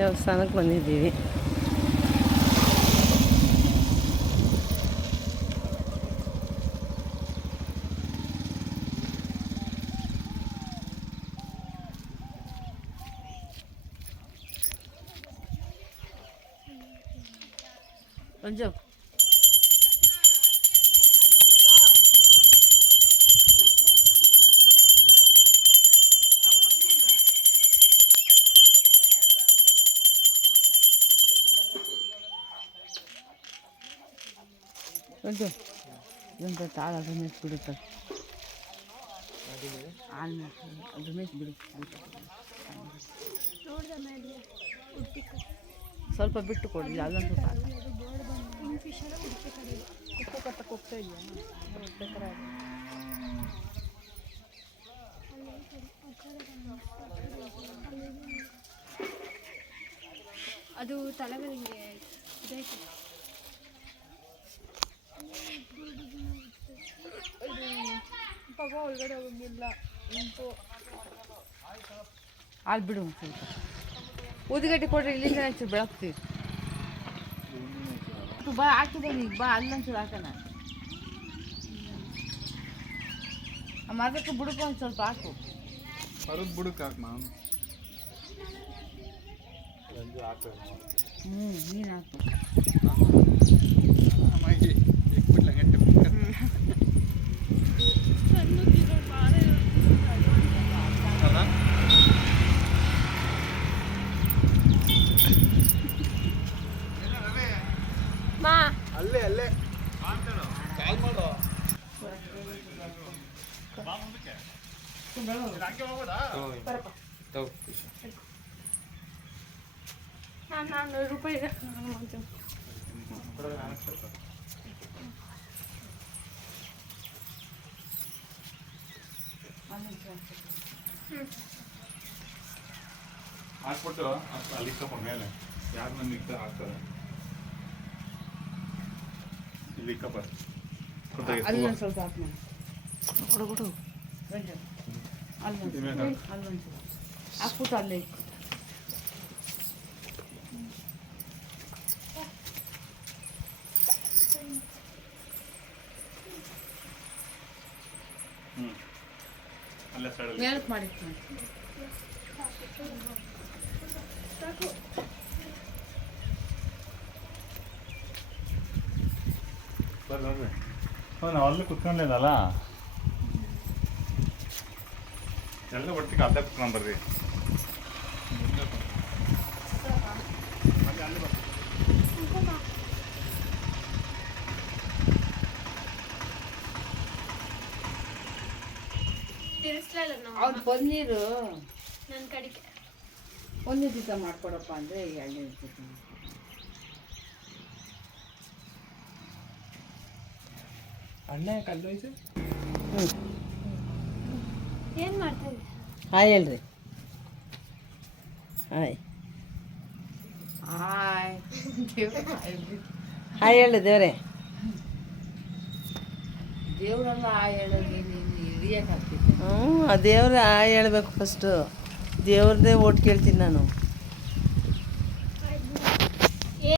ದೇವಸ್ಥಾನಕ್ಕೆ ಬಂದಿದ್ದೀವಿ. ಮಂಜು ಮಂಜು ಇದೊಂದು ತಾಳ ಅದ್ರ ಮೇಲೆ ಬಿಡುತ್ತೆ, ಅದ್ರ ಮೇಲೆ ಬಿಡು. ಸ್ವಲ್ಪ ಬಿಟ್ಟು ಕೊಡಿ, ಅಲ್ಲೊಂದು ಉಪ್ಪು ಕಟ್ಟಕ್ಕೆ ಹೋಗ್ತಾ ಇದೆಯಾ? ಅದು ತಲೆಗಳಿಗೆ ಇದೈತೆ. ಒಳಗಡೆ ಹೋಗಿಲ್ಲ. ಅಲ್ಲಿ ಬಿಡು, ಸ್ವಲ್ಪ ಊದಿಗಡ್ಡೆ ಕೊಡ್ರಿ, ಇಲ್ಲಿಂದ ಒಂಚೂರು ಬೆಳಗ್ತೀವಿ. ಬಾ ಹಾಕಿದ್ದೇನೆ, ಈಗ ಬಾ ಅಲ್ಲೊಂಚೂರು ಹಾಕೋಣ. ಅದಕ್ಕೆ ಬುಡಕ್ಕೆ ಒಂದು ಸ್ವಲ್ಪ ಹಾಕು. ಬುಡಕ್ಕೆ ಹಾಕು ನಾನು. ನೀನು ಹಾಕು. ಅಲ್ಲೇ ಅಲ್ಲೇ ಕಾಲ್ ಮಾಡು. ನಾನು ರೂಪಾಯಿ ಹಾಕ್ಬಿಟ್ಟು ಅಲ್ಲಿ ಇಕ್ಕಪ್ಪ ಮೇಲೆ ಯಾರು ನನ್ನ ಇಕ್ಕ ಹಾಕ್ತಾರೆ. ಇಲ್ಲಿ ಇಕ್ಕಪ್ಪ ಅಲ್ಲೊಂದು ಸ್ವಲ್ಪ ಹಾಕಿ ಕೊಡ್ಬಿಟ್ಟು ಅಲ್ಲೊಂದು ಹಾಕ್ಬಿಟ್ಟು ಅಲ್ಲೇ ಇಕ್ಕು. ಮೇಲಕ್ಕೆ ಮಾಡಿತ್ತು ಬರ್ರಿ. ನಾವು ಅಲ್ಲೇ ಕುತ್ಕೊಂಡ್ಲೇದಲ್ಲ, ಎಲ್ಲ ಒಟ್ಟಿಗೆ ಅಲ್ಲೇ ಕುತ್ಕೊಂಡು ಬರ್ರಿ. ಅವ್ರು ಪನ್ನೀರು ನನ್ನ ಕಡೆಗೆ ಒಂದೇ ದಿವಸ ಮಾಡ್ಕೊಡಪ್ಪ ಅಂದರೆ ಎರಡನೇ ದಿವಸ ಅಣ್ಣ ಕಲ್ಲೋಯ್ತು. ಏನು ಮಾಡ್ತಾ ಇದ್ದೀವಿ? ಹಾಯ್ ಹೇಳ್ರಿ. ಹಾಯ್ ಹಾಯ್ ಹಾಯ್ ಹೇಳಿ ದೇವ್ರೆ. ದೇವ್ರಲ್ಲ ಹಾಯ್ ಹೇಳೋದು, ನೀನು ಹಿಡಿಯಕ್ಕೆ ಆಗ್ತಿದ್ದೆ. ದೇವ್ರ ಹಾಯ್ ಹೇಳ್ಬೇಕು ಫಸ್ಟು. ದೇವ್ರದ್ದೇ ಓಟ್ ಕೇಳ್ತೀನಿ ನಾನು.